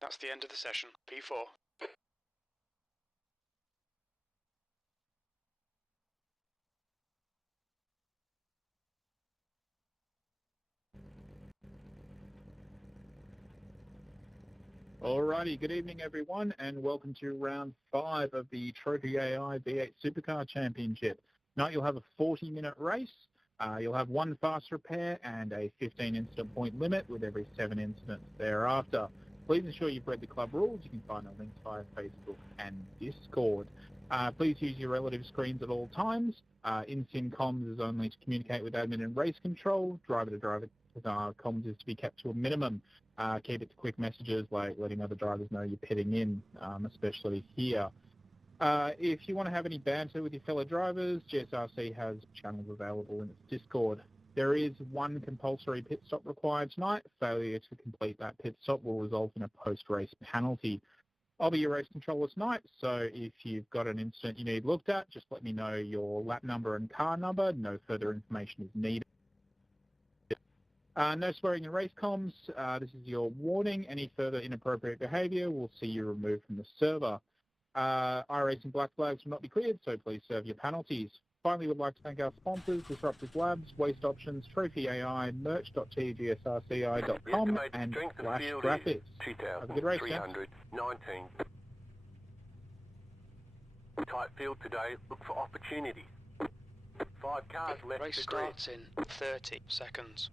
That's the end of the session. P4. Alrighty, good evening everyone and welcome to round 5 of the Trophy AI V8 Supercar Championship. Tonight you'll have a 40-minute race, you'll have one fast repair and a 15 incident point limit with every 7 incidents thereafter. Please ensure you've read the club rules. You can find the links via Facebook and Discord. Please use your relative screens at all times. In-sim comms is only to communicate with admin and race control. Driver-to-driver comms is to be kept to a minimum. Keep it to quick messages like letting other drivers know you're pitting in, especially here. If you want to have any banter with your fellow drivers, GSRC has channels available in its Discord. There is one compulsory pit stop required tonight. Failure to complete that pit stop will result in a post-race penalty. I'll be your race controller tonight, so if you've got an incident you need looked at, just let me know your lap number and car number. No further information is needed. No swearing in race comms. This is your warning. Any further inappropriate behaviour will see you removed from the server. iRacing black flags will not be cleared, so please serve your penalties. Finally, we'd like to thank our sponsors, Disruptive Labs, Waste Options, Trophy AI, merch.tgsrci.com, and Flash Graphics. Have a good race, gents. Tight field today. Look for opportunities. 5 cars left. Race starts in 30 seconds.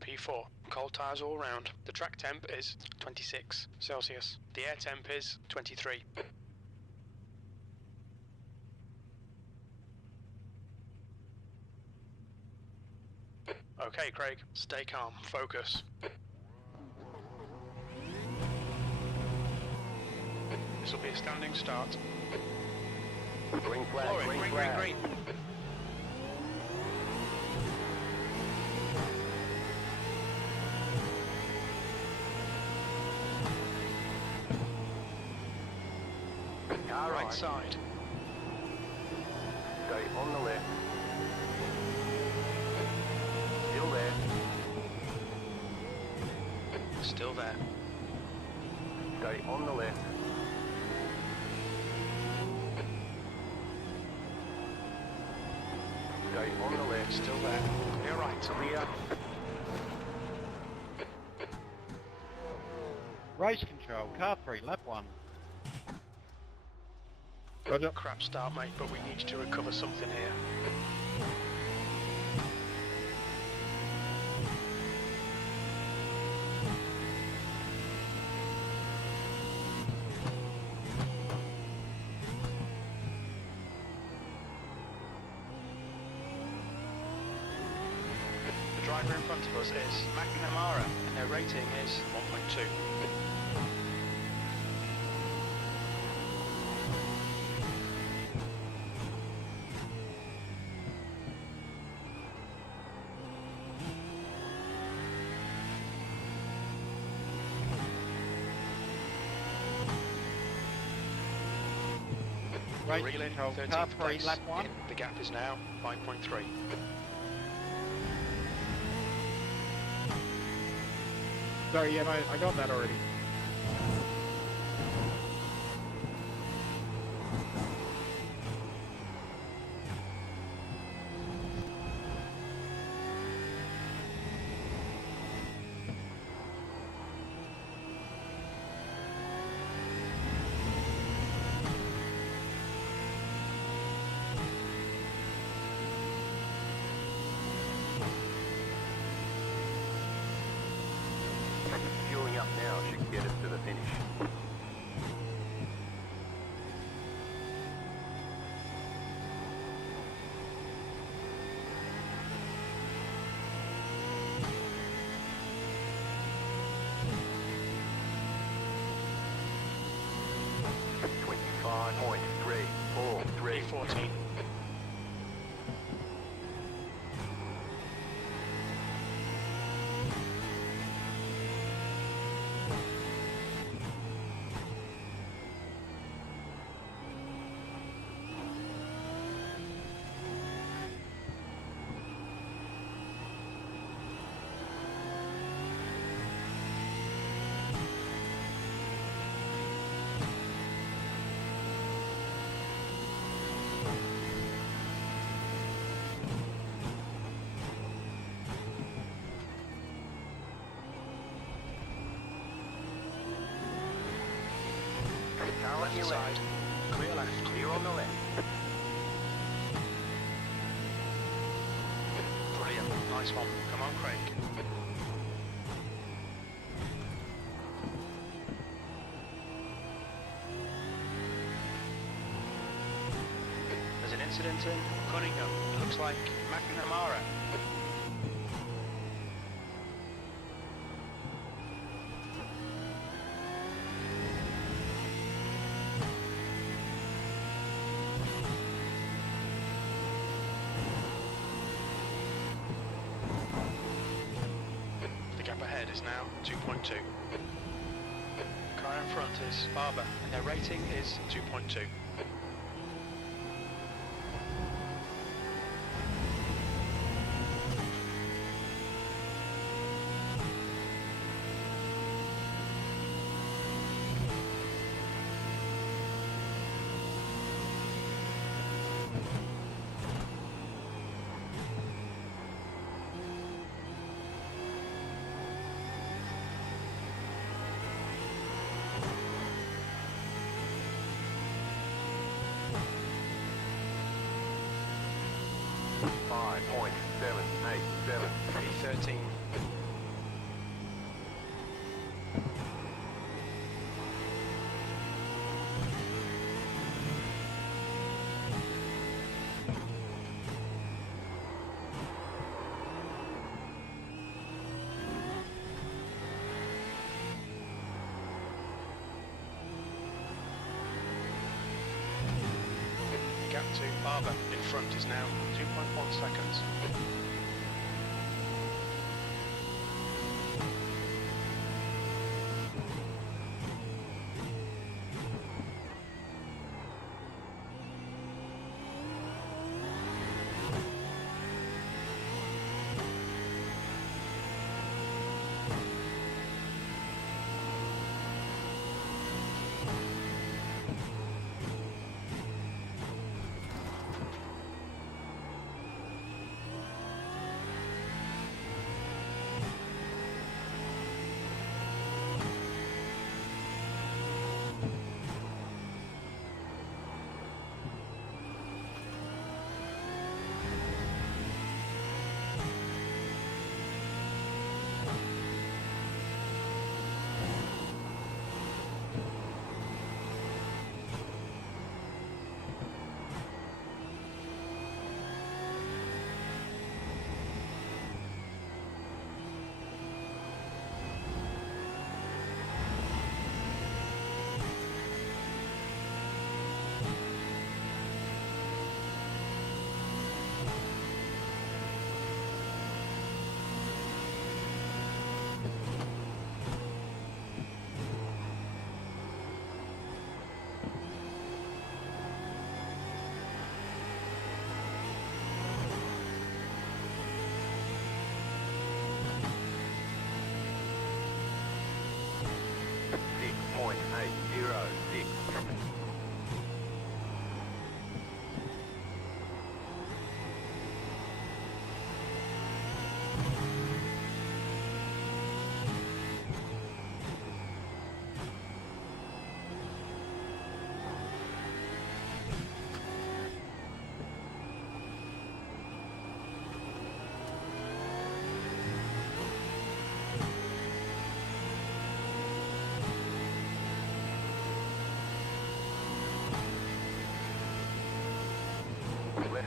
P4. Cold tyres all round. The track temp is 26 Celsius. The air temp is 23. Okay, Craig. Stay calm. Focus. This will be a standing start. Green flag, green green, flag. green, green. Car Right side. Stay on the left. Still there. Still there. Stay on the left. Stay on the left. Still there. You're right. Clear. Race control, car 3, lap 1. Roger. Crap start, mate, but we need you to recover something here. The driver in front of us is McNamara, and their rating is 1.2. Race Reel in, control, 13th car 3, place. lap 1. The gap is now 5.3. Sorry, yeah, I got that already. Fueling up now should get us to the finish. P14. your inside. left. Clear left. Clear on the left. Brilliant. Nice one. Come on, Craig. There's an incident in Cunningham. It looks like McNamara. The gap ahead is now 2.2. Car in front is Barber, and their rating is 2.2. P13. Gap to Barber in front is now 2.1 seconds.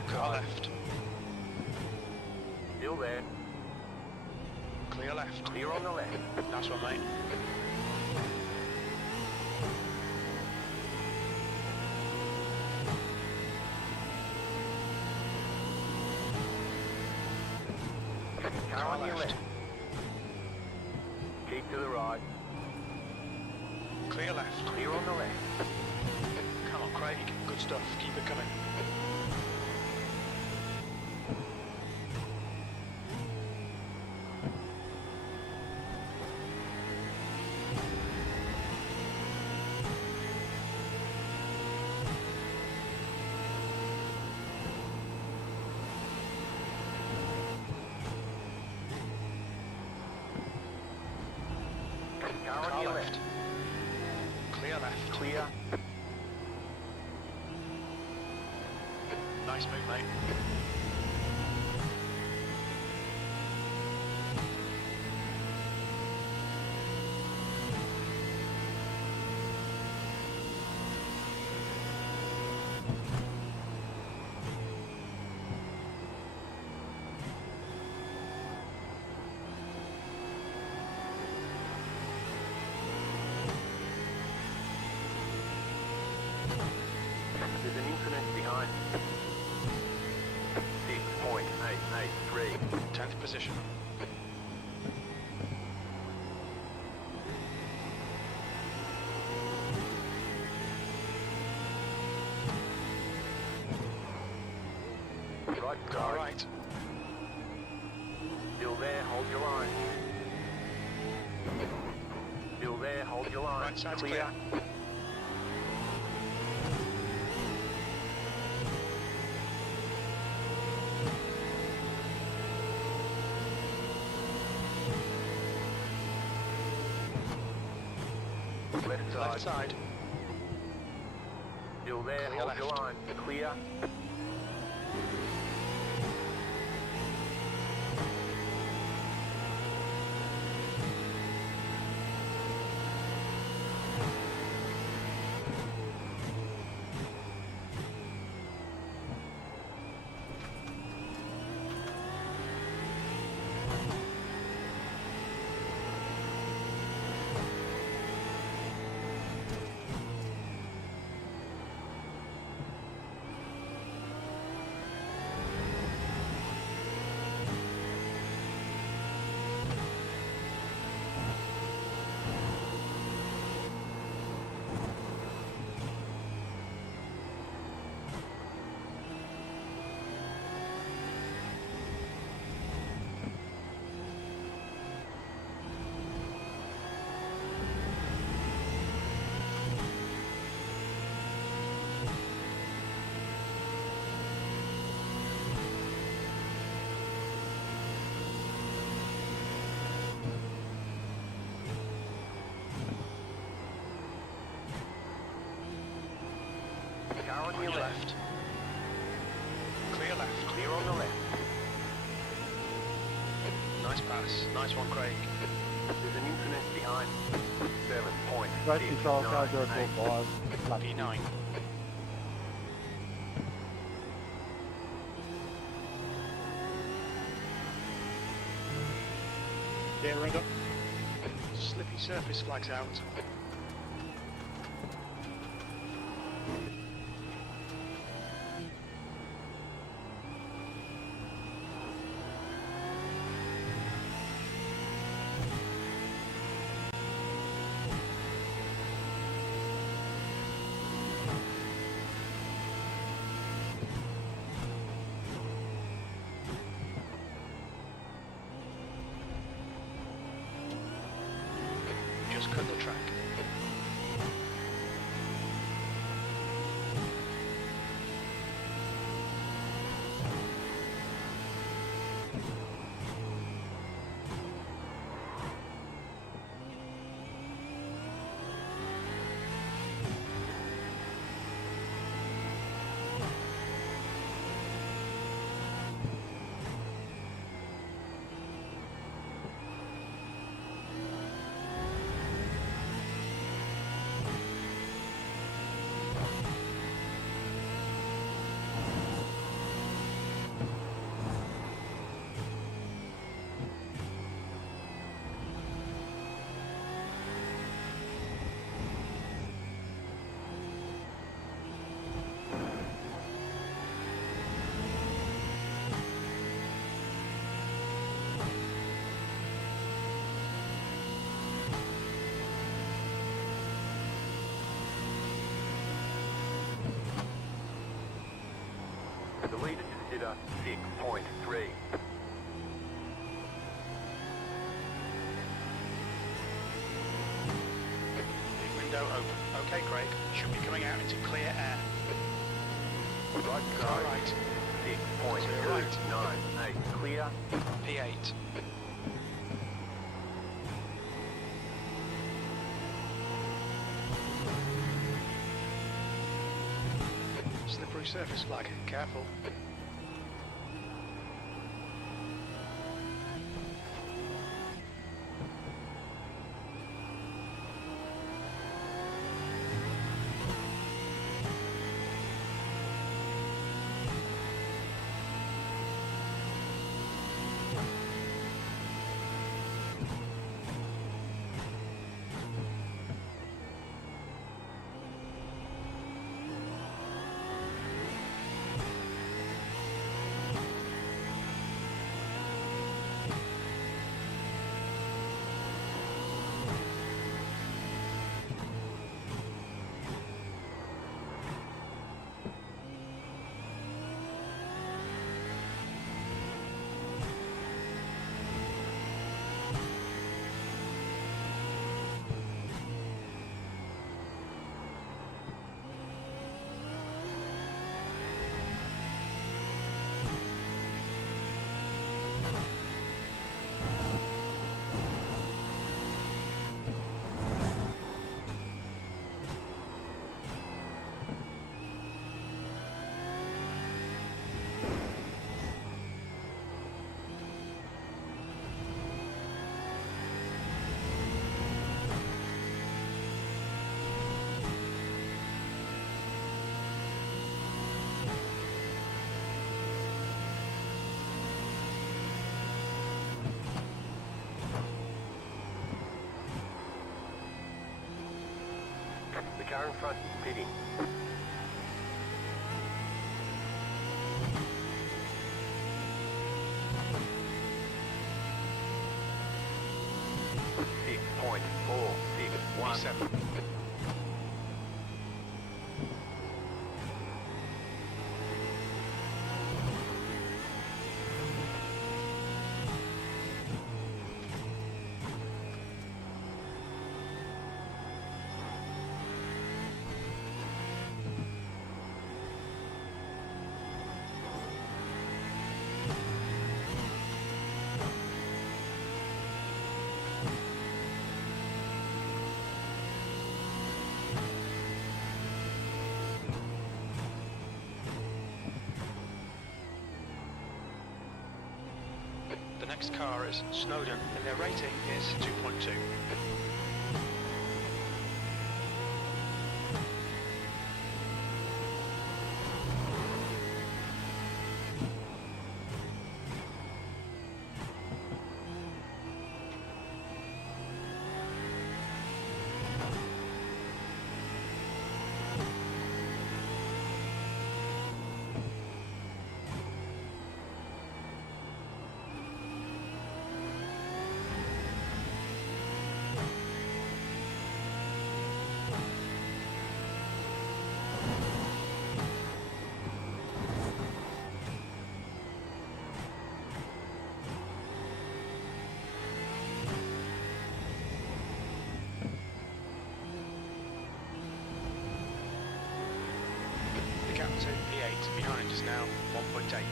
Car left. Still there. Clear left. Clear on the left. Nice one, mate. Car on your left. left. Keep to the right. Clear left. Clear on the left. Come on, Craig. Good stuff. Keep it coming. Car on Car your left. left. Clear left. Clear. Nice move, mate. There's an incident behind. 6.883. 10th position. Right All side. right. Still there, hold your line. Still there, hold your line. Right side's clear. Left side. Left side. Still there, Clear hold your left. line. Clear. Car on your left. Clear left. Clear on the left. Nice pass. Nice one, Craig. There's an incident behind. 7.698. Race control car 045, lap P9. Yeah, Ringo. Slippy surface flags out. Just cut the track. The leader consider 6.3. Big window open. Okay, Craig. Should be coming out into clear air. Right All side. right. 6.298. Clear. P8. Slippery resurface flag, careful. The car in front is pitting. Six point 461. 7. The next car is Snowden, and their rating is 2.2. The gap to P8 behind is now 1.8.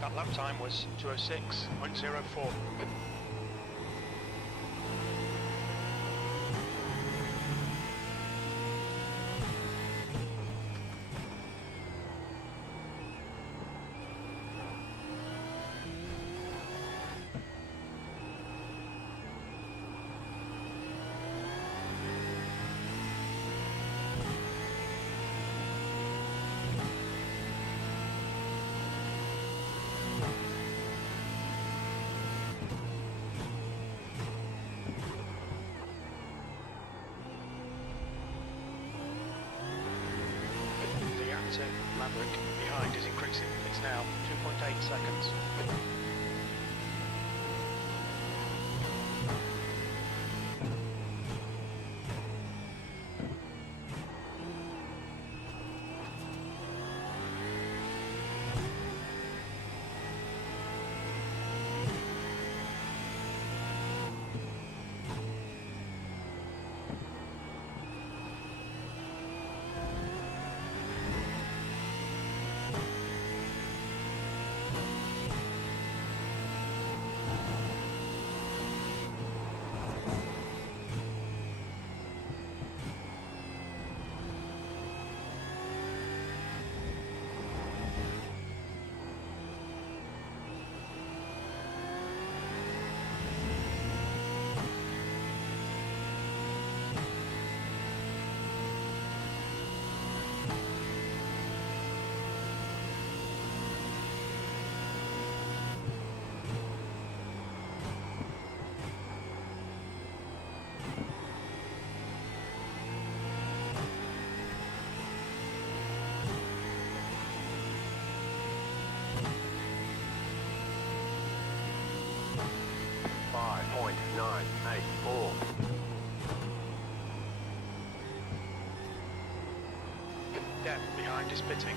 That lap time was 2:06.04. Maverick behind is increasing. It's now 2.8 seconds. is pitting.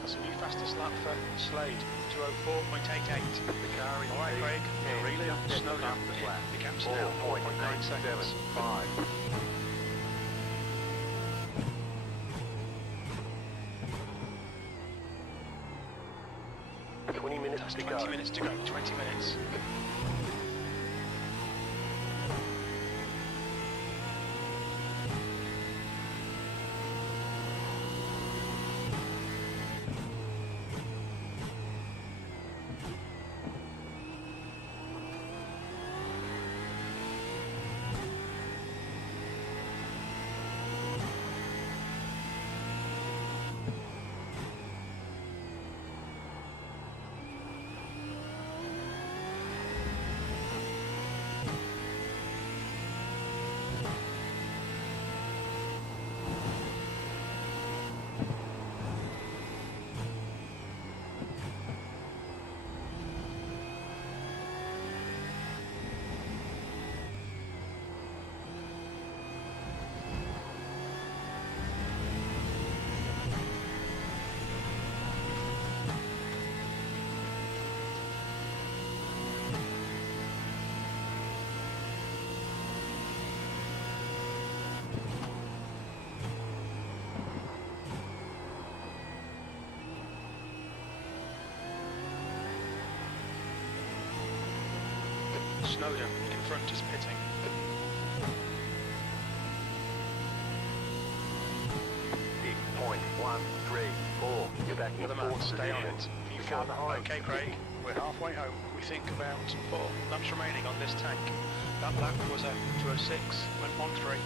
That's a new fastest lap for Slade, 204.88. The car is Alright Craig, you're really snowed up. The gap's now 4.9 seconds. 5. That's 20 minutes to go, 20 minutes. Snowden in front is pitting. 6.134. You're back in For the fourth man, stay on position. it. Car behind. Okay Craig, we're halfway home. We think about 4 laps remaining on this tank. That lap was a 206, went 1-3.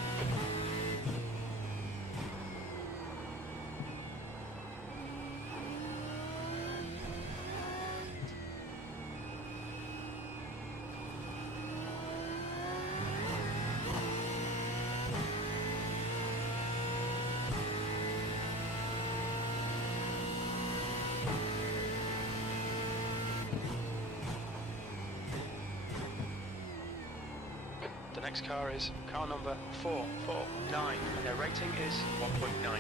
The next car is car number 449. Their rating is 1.9.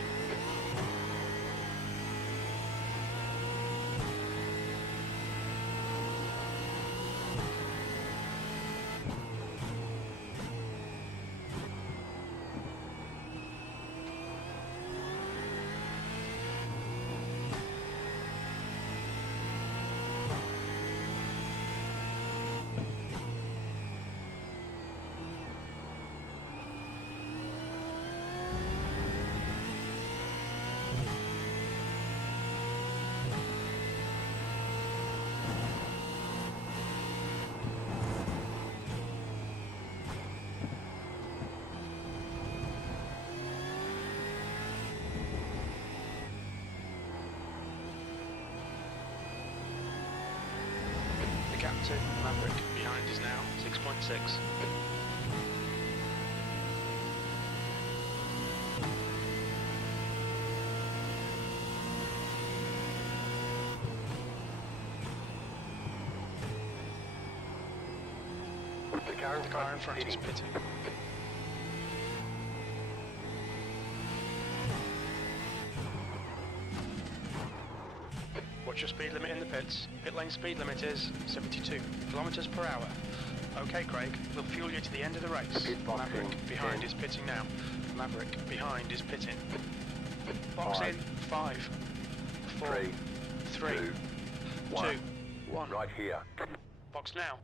Gap to Maverick behind is now 6.6. The car in front is pitting. What's your speed limit in the pits? Pit lane speed limit is 72 kilometers per hour. Okay, Craig, we'll fuel you to the end of the race. Maverick behind is pitting now. Maverick behind is pitting. Box in 5, 4, 3, 2, 1. Right here. Box now.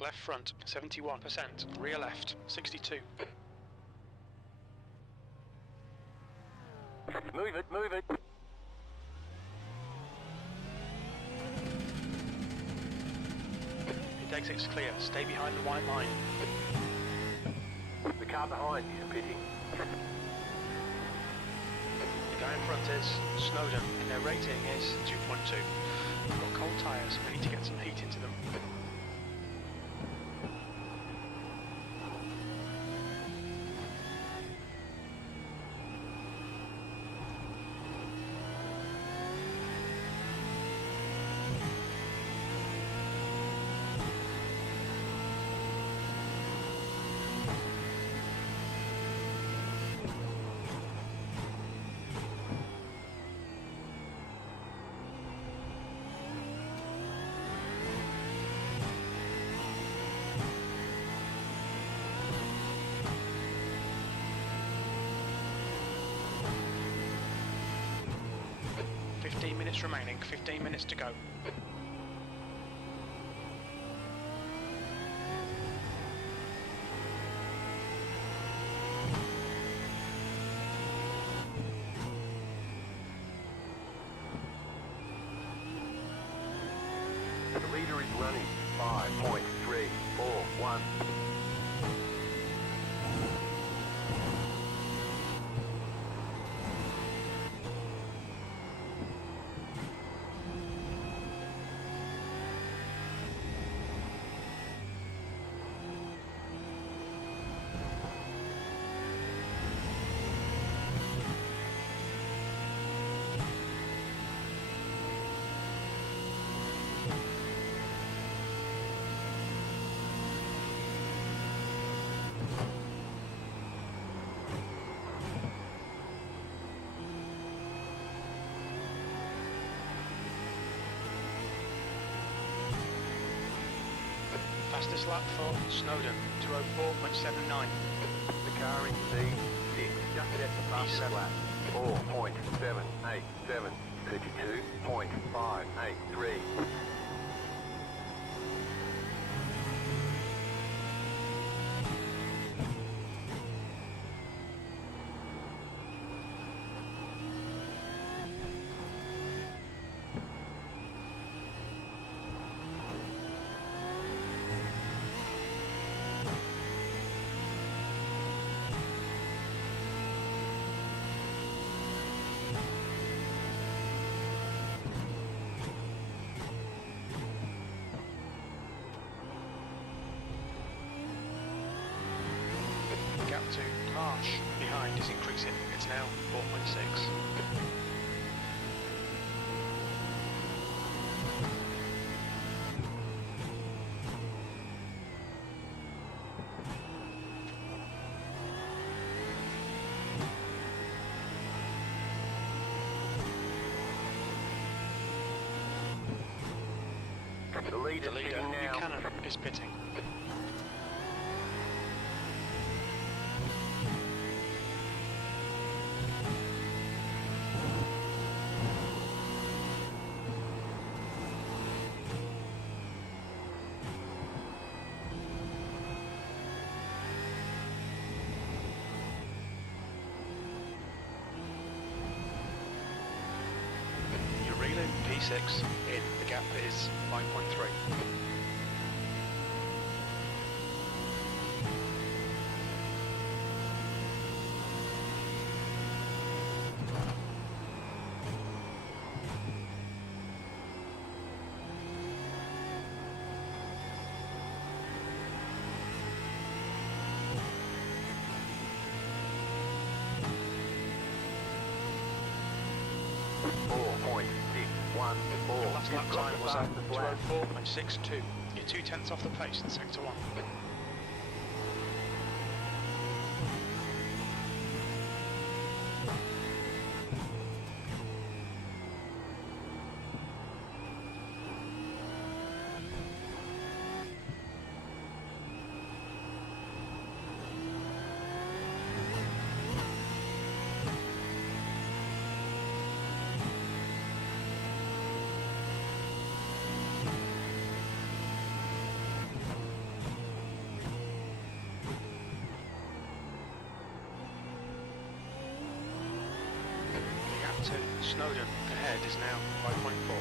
Left front 71%. Rear left 62. Move it, move it. Pit exit's clear. Stay behind the white line. The car behind is pitting. The guy in front is Snowden, and their rating is 2.2. We've got cold tyres. We need to get some heat into them. minutes remaining, 15 minutes to go. The leader is running 5.341. Fastest lap for Snowdon, 2:04.79. The car in P6 just set the fastest lap. 4.787. 32.583. Gap to Marsh behind is increasing. It's now 4.6. The leader pitting now. Buchanan, is pitting. You're reeling P6 in. The gap is 5.3. Last lap time was at 2:04.62. You're 2/10 off the pace in sector 1. To Snowdon ahead is now 5.4.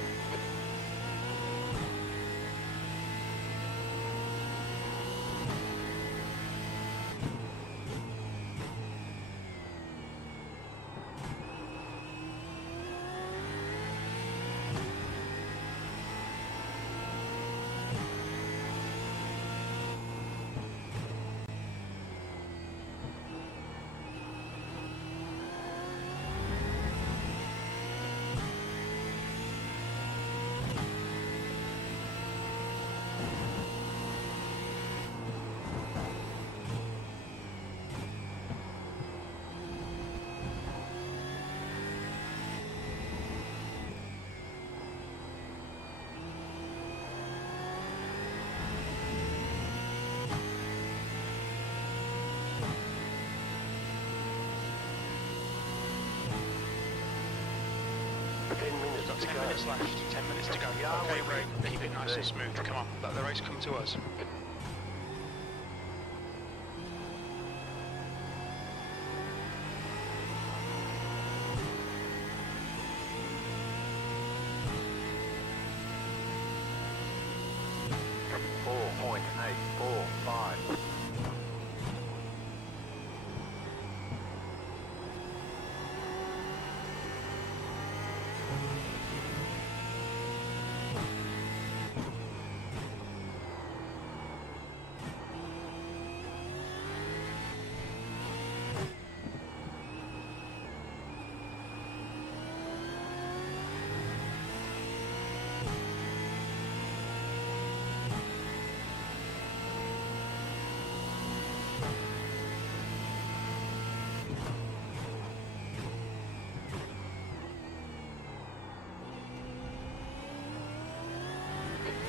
to 10 go. minutes left, 10 minutes to go. Yeah, Okay, we're Greg, ready. keep it nice and smooth. Come on, let the race come to us.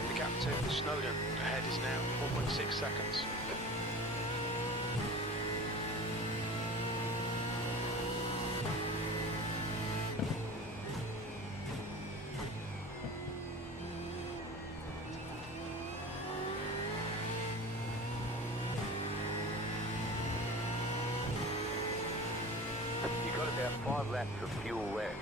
The gap to Snowden ahead is now 4.6 seconds. You've got about 5 laps of fuel left.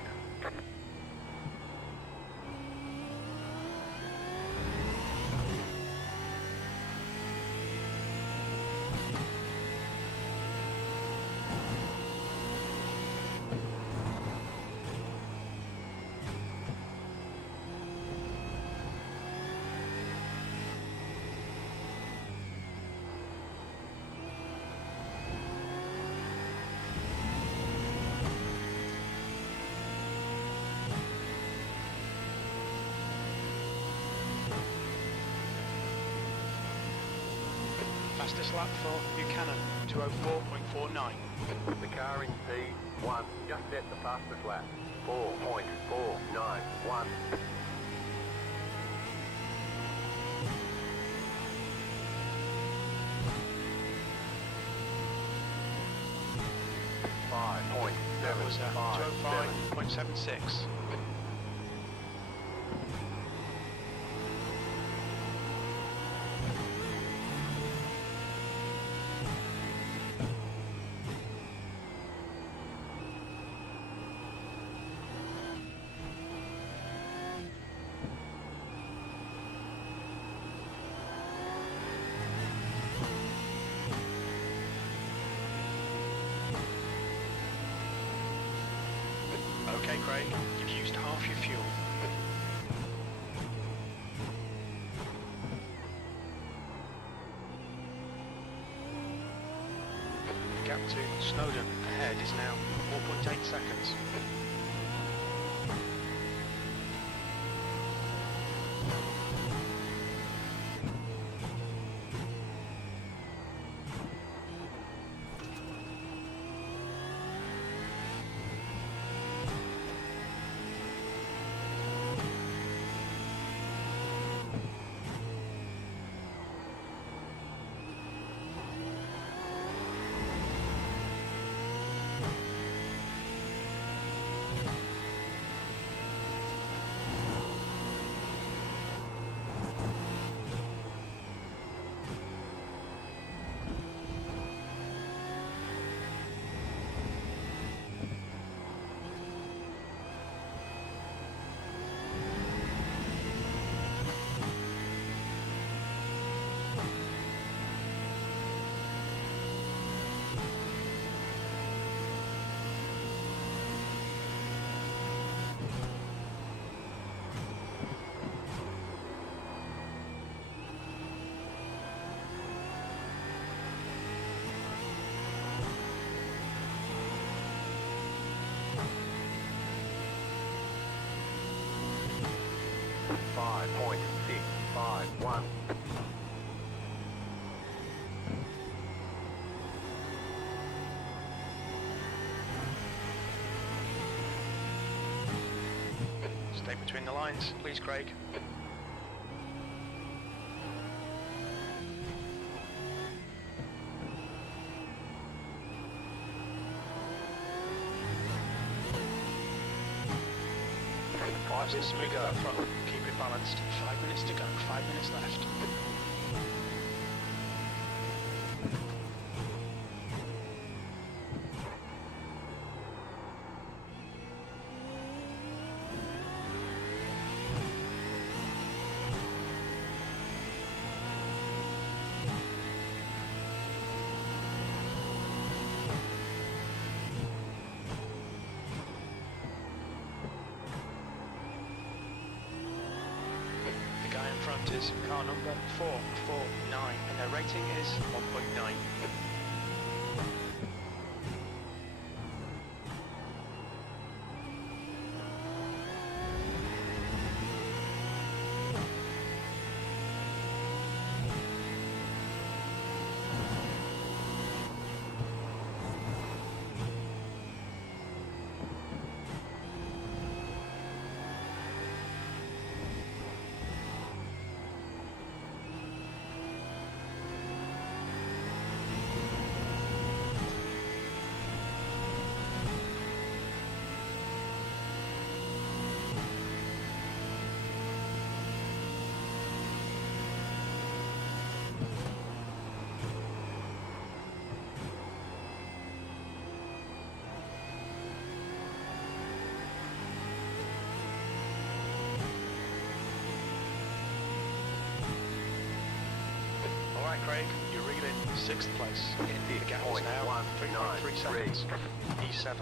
Fastest lap for Buchanan, 2:04.49. The car in P1 just set the fastest lap. 4.491. That was 2:05.76. Okay, Craig, you've used half your fuel. The gap to Snowden ahead is now 4.8 seconds. .651. Stay between the lines, please, Craig. Nice and smooth up front. Keep it balanced. 5 minutes to go. 5 minutes left. The guy in front is car number 449 and their rating is 1.9. Alright Craig, you're really in 6th place. The gap is now 3.3 seconds. E7.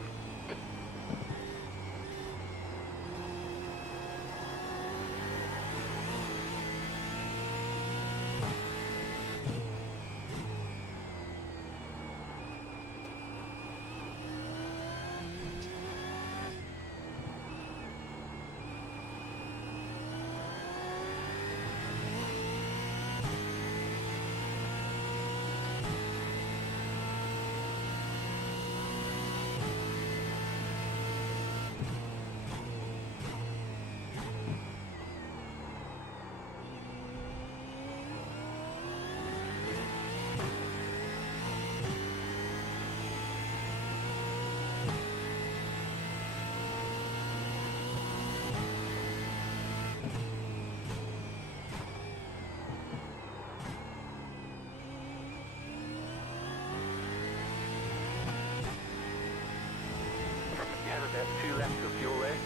You have about 2 laps of fuel left.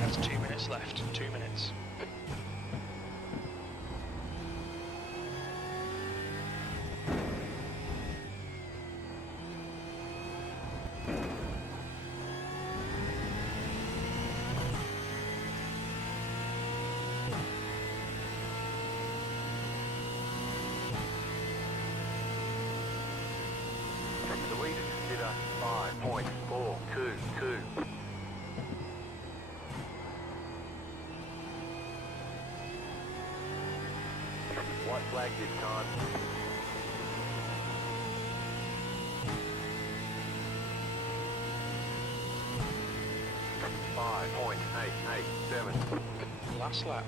That's 2 minutes left. 2 minutes. The lead is consider 5.422. White flag this time. .887. Last lap.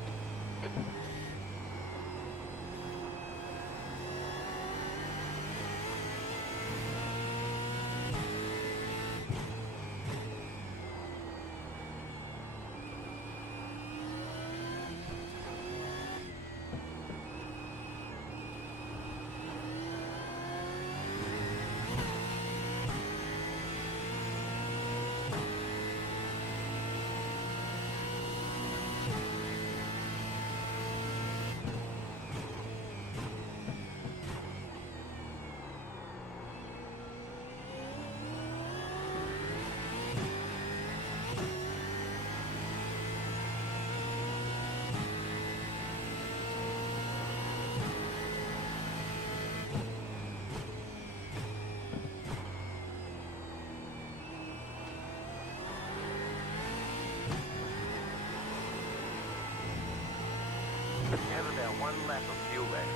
You have about 1 lap of fuel left.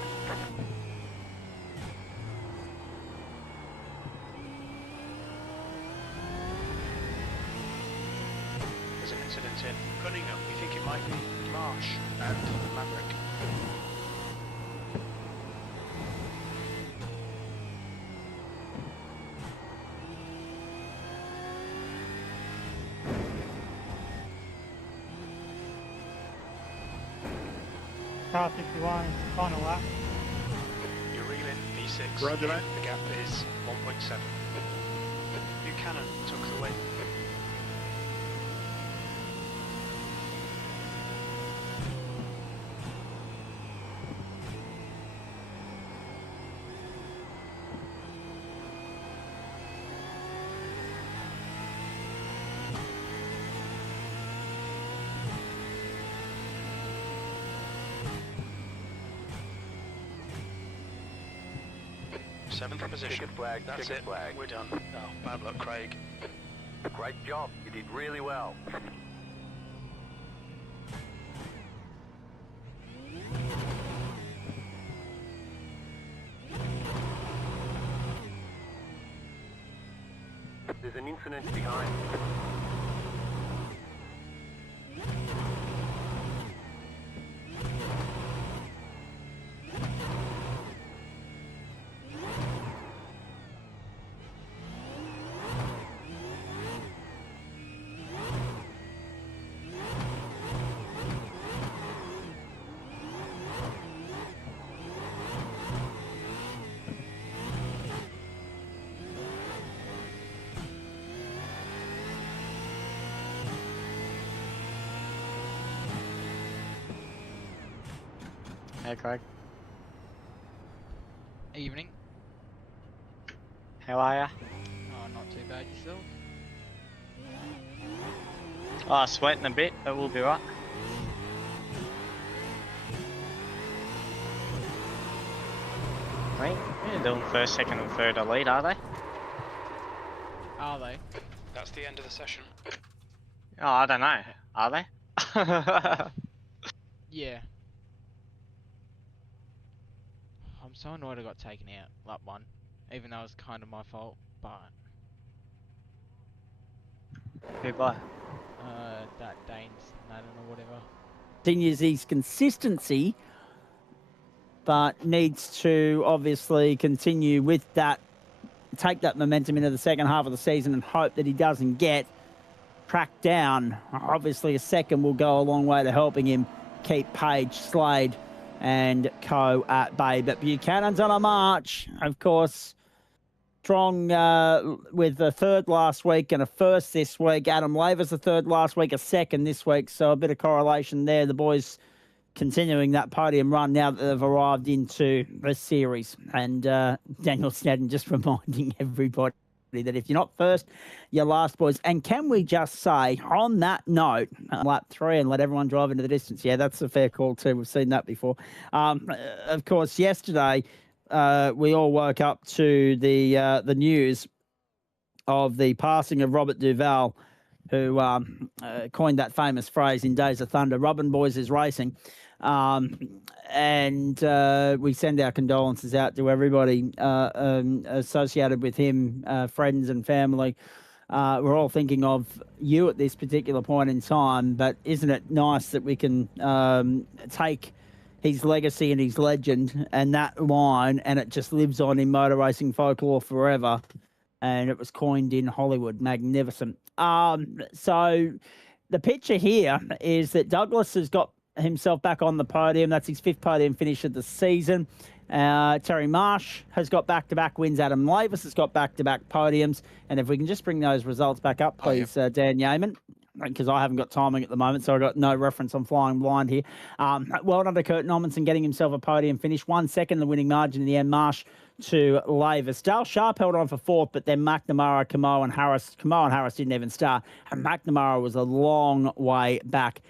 There's an incident in. Cunningham, we think it might be Marsh and Maverick. Car 61, final lap. You're reeling V6. Roger that. The gap is 1.7. Buchanan took the win. Seventh position. Ticket flag, That's ticket it. flag. We're done. Oh, bad luck, Craig. Great job. You did really well. There's an incident behind. Hey Craig, Evening. how are ya? Oh, not too bad yourself. Oh, sweating a bit, but we'll be right. Right, they're doing first, second and third elite, are they? Are they? That's the end of the session. Oh, I don't know. Are they? Yeah. I'm so annoyed I got taken out, lap 1. Even though it was kind of my fault, but... Who by? That Dane's Nathan or whatever. Continues his consistency, but needs to obviously continue with that, take that momentum into the second half of the season and hope that he doesn't get tracked down. Obviously, a second will go a long way to helping him keep Page, Slade and co at bay. But Buchanan's on a march, of course. Strong with a third last week and a first this week. Adam Laver's a third last week, a second this week. So a bit of correlation there. The boys continuing that podium run now that they've arrived into the series. And Daniel Snedden just reminding everybody that if you're not first, you're last, boys. And can we just say, on that note, lap 3 and let everyone drive into the distance. Yeah, that's a fair call too. We've seen that before. Of course, yesterday, we all woke up to the news of the passing of Robert Duval, who coined that famous phrase in Days of Thunder, "Rubbin' Boys is racing." And we send our condolences out to everybody associated with him, friends and family. We're all thinking of you at this particular point in time, but isn't it nice that we can take his legacy and his legend and that line, and it just lives on in motor racing folklore forever. And it was coined in Hollywood. Magnificent. So the picture here is that Douglas has got himself back on the podium. That's his 5th podium finish of the season. Terry Marsh has got back-to-back wins. Adam Lavis has got back-to-back podiums. And if we can just bring those results back up, please, Dan Yeaman, because I haven't got timing at the moment, so I've got no reference. I'm flying blind here. Well done to Kurt Nommensen getting himself a podium finish. 1 second, the winning margin in the end. Marsh to Lavis. Dale Sharp held on for 4th, but then McNamara, Camo and Harris didn't even start. And McNamara was a long way back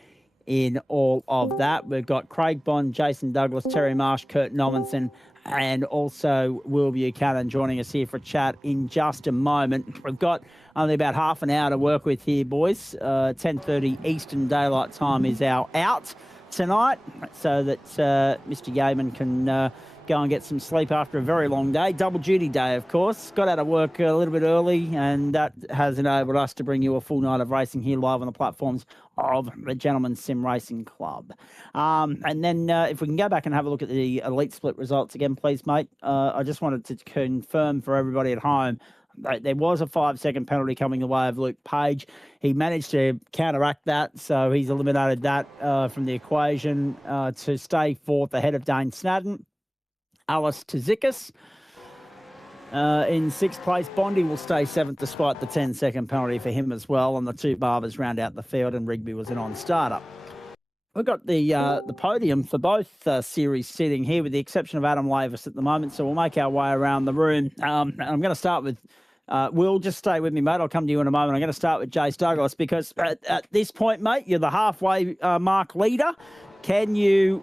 in all of that. We've got Craig Bond, Jason Douglas, Terry Marsh, Kurt Nommensen, and also Will Buchanan joining us here for a chat in just a moment. We've got only about half an hour to work with here, boys. 10:30 Eastern Daylight Time is our out tonight so that Mr. Yeaman can go and get some sleep after a very long day. Double duty day, of course. Got out of work a little bit early, and that has enabled us to bring you a full night of racing here live on the platforms of the Gentlemen's Sim Racing Club. And then if we can go back and have a look at the elite split results again, please, mate. I just wanted to confirm for everybody at home that there was a 5-second penalty coming the way of Luke Page. He managed to counteract that, so he's eliminated that from the equation to stay fourth ahead of Dane Snadden. Alice Tzikis in sixth place. Bondi will stay seventh despite the 10-second penalty for him as well. And the two Barbers round out the field, and Rigby was a non-starter. We've got the podium for both series sitting here, with the exception of Adam Lavis at the moment. So we'll make our way around the room. I'm going to start with Will. Just stay with me, mate. I'll come to you in a moment. I'm going to start with Jace Douglas because at this point, mate, you're the halfway mark leader. Can you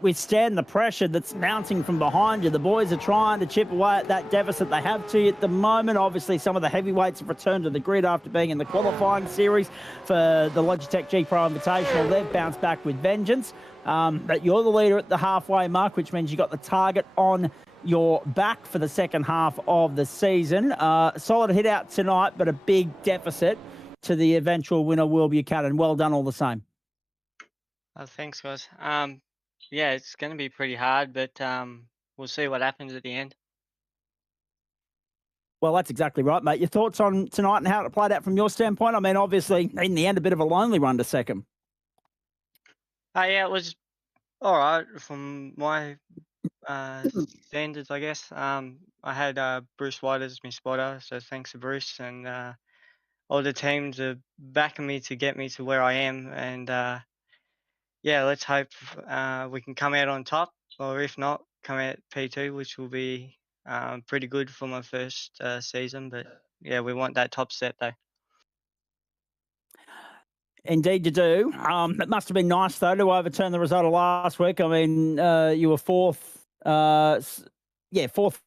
withstand the pressure that's mounting from behind you? The boys are trying to chip away at that deficit they have to you at the moment. Obviously, some of the heavyweights have returned to the grid after being in the qualifying series for the Logitech G Pro Invitational. They've bounced back with vengeance. But you're the leader at the halfway mark, which means you got the target on your back for the second half of the season. Solid hit out tonight, but a big deficit to the eventual winner, Will Buchanan. Well done all the same. Thanks, guys. Yeah, it's going to be pretty hard, but we'll see what happens at the end. Well, that's exactly right, mate. Your thoughts on tonight and how it played out from your standpoint? I mean, obviously, in the end, a bit of a lonely run to second. Yeah, it was all right from my standards, I guess. I had Bruce White as my spotter, so thanks to Bruce, and all the teams are backing me to get me to where I am, and yeah, let's hope we can come out on top, or if not, come out P2, which will be pretty good for my first season. But yeah, we want that top set though. Indeed you do. It must have been nice, though, to overturn the result of last week. I mean, you were fourth, fourth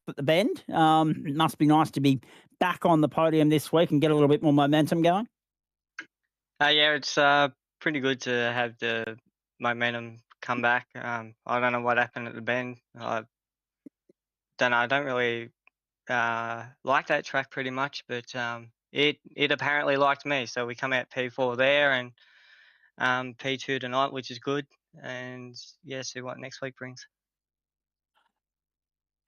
at the bend. It must be nice to be back on the podium this week and get a little bit more momentum going. Yeah, it's pretty good to have the momentum come back. I don't know what happened at the bend. I don't know. I don't really like that track pretty much, but it apparently liked me. So we come out P4 there and P2 tonight, which is good. And yeah, see what next week brings.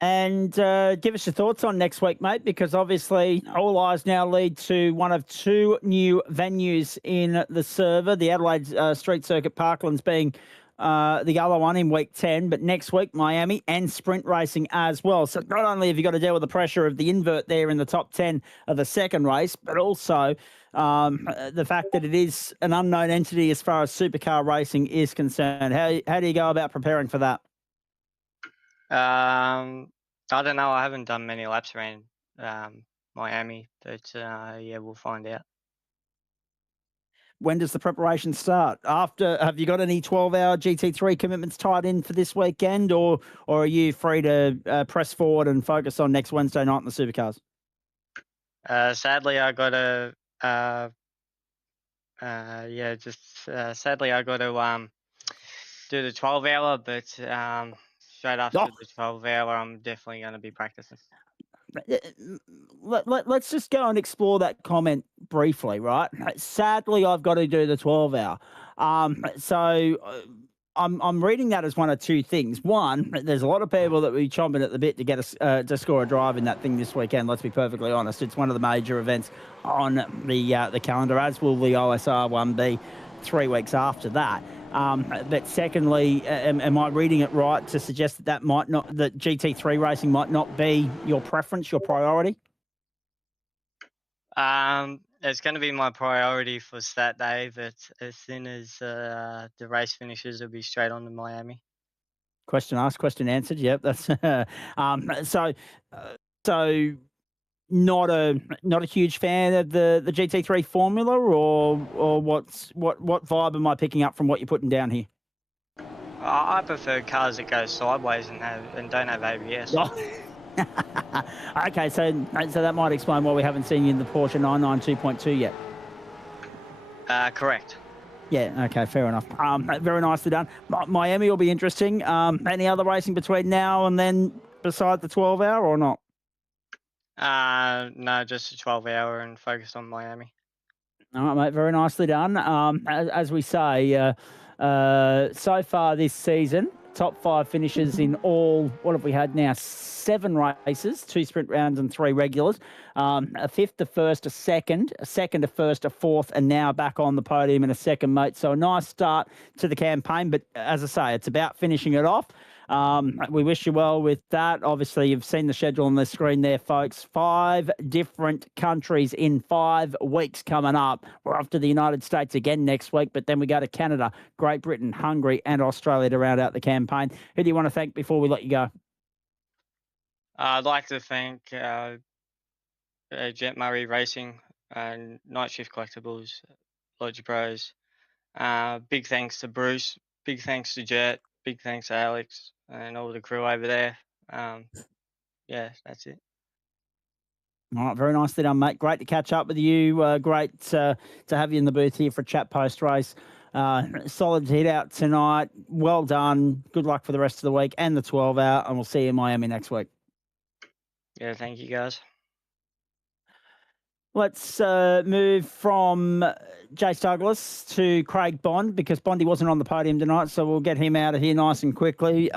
And give us your thoughts on next week, mate, because obviously all eyes now lead to one of two new venues in the server, the Adelaide Street Circuit Parklands being the other one in week 10, but next week, Miami and sprint racing as well. So not only have you got to deal with the pressure of the invert there in the top 10 of the second race, but also the fact that it is an unknown entity as far as supercar racing is concerned. How do you go about preparing for that? I don't know. I haven't done many laps around Miami, but yeah, we'll find out. When does the preparation start? Have you got any 12-hour GT3 commitments tied in for this weekend, or are you free to press forward and focus on next Wednesday night in the supercars? Sadly, I got to sadly I got to do the 12-hour, but straight after the 12-hour, I'm definitely going to be practicing. Let's just go and explore that comment briefly, right? Sadly, I've got to do the 12-hour. So I'm reading that as one of two things. One, there's a lot of people that will be chomping at the bit to get to score a drive in that thing this weekend. Let's be perfectly honest. It's one of the major events on the calendar, as will the OSR one be 3 weeks after that. But secondly, am I reading it right to suggest that that GT3 racing might not be your preference, your priority? It's going to be my priority for stat day, but as soon as the race finishes, it'll be straight on to Miami. Question asked, question answered. Yep, that's so not a huge fan of the GT3 formula, or what vibe am I picking up from what you're putting down here? I prefer cars that go sideways and don't have ABS. Oh. Okay, so that might explain why we haven't seen you in the Porsche 992.2 yet. Correct. Yeah, okay, fair enough. Very nicely done. Miami will be interesting. Any other racing between now and then besides the 12-hour or not? No, just a 12-hour and focus on Miami. All right, mate, very nicely done. As we say, so far this season, top 5 finishes in all, what have we had now? 7 races, 2 sprint rounds and 3 regulars. A fifth, a first, a second, a first, a fourth, and now back on the podium in a second, mate. So a nice start to the campaign, but as I say, it's about finishing it off. We wish you well with that. Obviously, you've seen the schedule on the screen there, folks. 5 different countries in 5 weeks coming up. We're off to the United States again next week, but then we go to Canada, Great Britain, Hungary, and Australia to round out the campaign. Who do you want to thank before we let you go? I'd like to thank Jet Murray Racing and Night Shift Collectibles, Logi Pros. Big thanks to Bruce. Big thanks to Jet. Big thanks to Alex and all the crew over there. Yeah, that's it. All right, very nicely done, mate. Great to catch up with you. Great to have you in the booth here for a chat post-race. Solid hit out tonight. Well done. Good luck for the rest of the week and the 12-hour, and we'll see you in Miami next week. Yeah, thank you, guys. Let's move from Jace Douglas to Craig Bond, because Bondy wasn't on the podium tonight, so we'll get him out of here nice and quickly.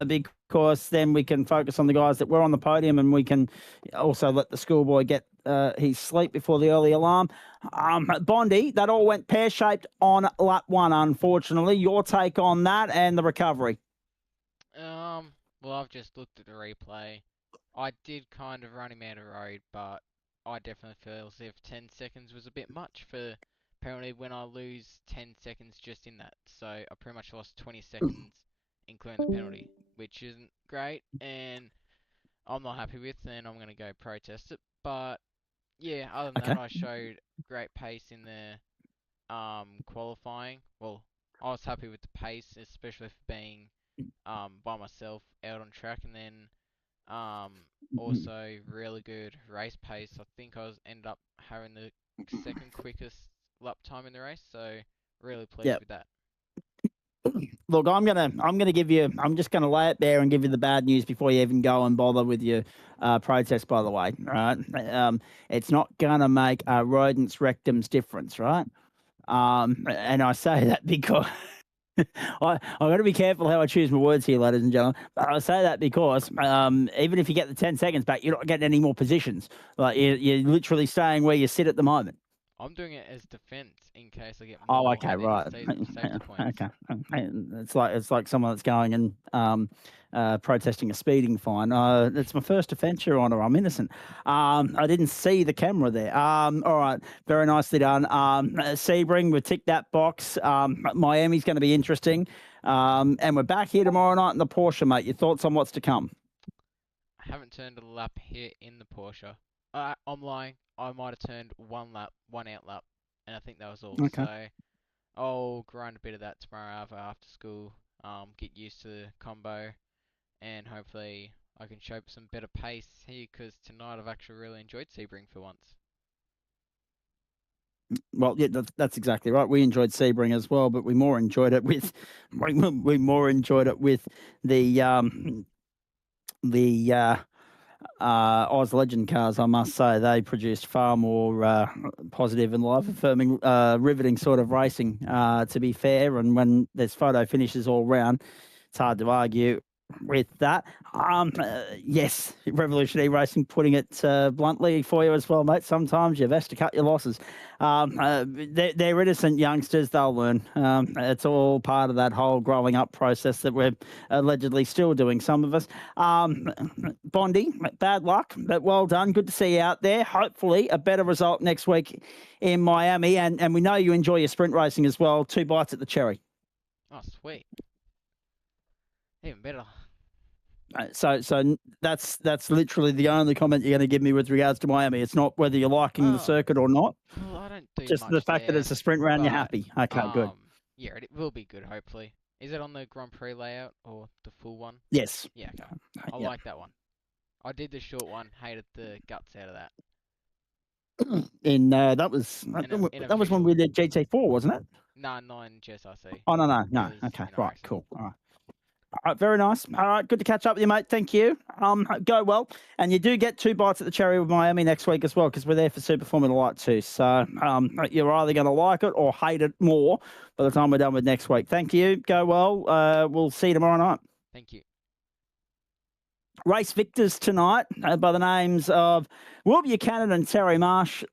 Because then we can focus on the guys that were on the podium, and we can also let the schoolboy get his sleep before the early alarm. Bondy, that all went pear-shaped on lap 1, unfortunately. Your take on that and the recovery? Well, I've just looked at the replay. I did kind of run him out of road, but I definitely feel as if 10 seconds was a bit much for apparently when I lose 10 seconds just in that. So I pretty much lost 20 seconds, including the penalty, which isn't great, and I'm not happy with, and I'm going to go protest it. But yeah, other than that, I showed great pace in the qualifying. Well, I was happy with the pace, especially for being by myself out on track, and then also really good race pace. I think ended up having the second quickest lap time in the race, so really pleased with that. Look, I'm just gonna lay it there and give you the bad news before you even go and bother with your protest. By the way, right? It's not gonna make a rodent's rectum's difference, right? And I say that because I've got to be careful how I choose my words here, ladies and gentlemen. But I say that because even if you get the 10 seconds back, you're not getting any more positions. Like you're literally staying where you sit at the moment. I'm doing it as defense in case I get more. Oh, okay, right. Safety points. Okay, it's like someone that's going and protesting a speeding fine. It's my first offence, Your Honour. I'm innocent. I didn't see the camera there. All right, very nicely done. Sebring, we've ticked that box. Miami's going to be interesting, and we're back here tomorrow night in the Porsche, mate. Your thoughts on what's to come? I haven't turned a lap here in the Porsche. I'm lying. I might have turned one out lap, and I think that was all. Okay. So I'll grind a bit of that tomorrow after school, get used to the combo, and hopefully I can show some better pace here, because tonight I've actually really enjoyed Sebring for once. Well, yeah, that's exactly right. We enjoyed Sebring as well, but we more enjoyed it with the Oz Legend cars, I must say. They produced far more positive and life-affirming, riveting sort of racing, to be fair. And when there's photo finishes all round, it's hard to argue with that. Yes, Revolutionary Racing putting it bluntly for you as well, mate. Sometimes you're best to cut your losses. They're innocent youngsters. They'll learn. It's all part of that whole growing up process that we're allegedly still doing, some of us. Bondy, bad luck, but well done. Good to see you out there. Hopefully a better result next week in Miami. And we know you enjoy your sprint racing as well. 2 bites at the cherry. Oh, sweet. Even better. So that's literally the only comment you're going to give me with regards to Miami. It's not whether you're liking the circuit or not. Well, I don't do just much the fact that it's a sprint round, you're happy. Okay, good. Yeah, it will be good, hopefully. Is it on the Grand Prix layout or the full one? Yes. Yeah, okay. I like that one. I did the short one, hated the guts out of that. that was when we did GT4, wasn't it? No, not in GSRC. Oh, no. It was Okay, in our right, accident. cool. All right. All right, very nice. All right, good to catch up with you, mate. Thank you. Go well. And you do get 2 bites at the cherry with Miami next week as well, because we're there for Super Formula Light too. So you're either going to like it or hate it more by the time we're done with next week. Thank you. Go well. We'll see you tomorrow night. Thank you. Race victors tonight by the names of Will Buchanan and Terry Marsh.